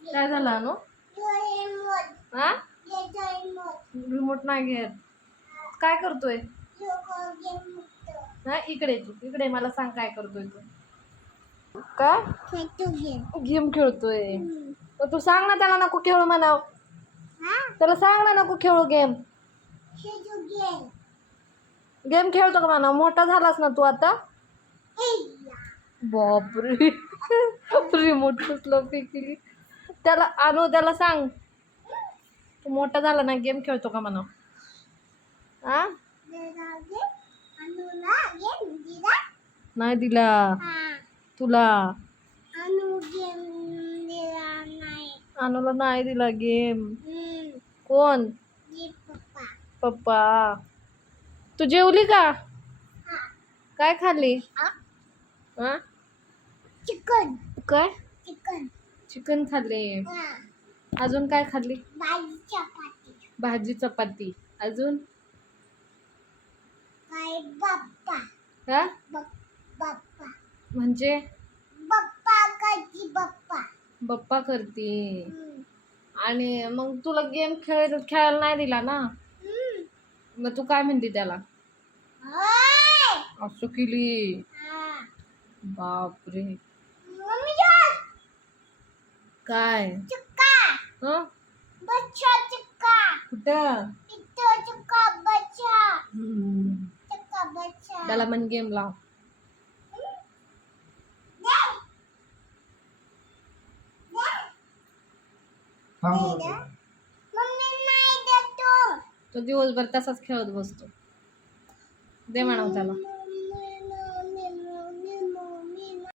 काय झालं अनु हा? रिमोट नाही घेत. काय करतोय? हा इकडे ये तू. इकडे मला सांग काय करतोय तू. काय गेम खेळतोय. तू सांग ना त्याला नको खेळू म्हणाव. त्याला सांग ना नको खेळू गेम. गेम. खेळतो का म्हणा मोठा झालास ना तू आता? बापरे. रिमोट कसलं फेकली त्याला आणू त्याला सांग. तू मोठा झाला ना गेम खेळतो का म्हणा? हा नाही दिला. तुला. अनुला नाही दिला गेम कोण? पप्पा. तू जेवली का? काय खाल्ली? हा? चिकन. काय? चिकन. चिकन खाल्ले. अजून काय खाल्ली? भाजी चपाती. भाजी चपाती. अजून? काय? बाप्पा. हा? बाप्पा. म्हणजे? बाप्पा कधी बाप्पा. बप्पा करते. आणि मग तुला गेम खेळ खेळायला नाही दिला ना? मग तू काय म्हणते त्याला? असं केली. बापरे. काय? चुक्का हं? बच्चा चुक्का कुठं? इथं चुक्का बच्चा. हम्म. चुक्का बच्चा. त्याला म्हण गेम लाव. थांब बघू. मम्मी नाही देतो. तो दिवसभर तसाच खेळत बसतो. दे म्हणाव त्याला.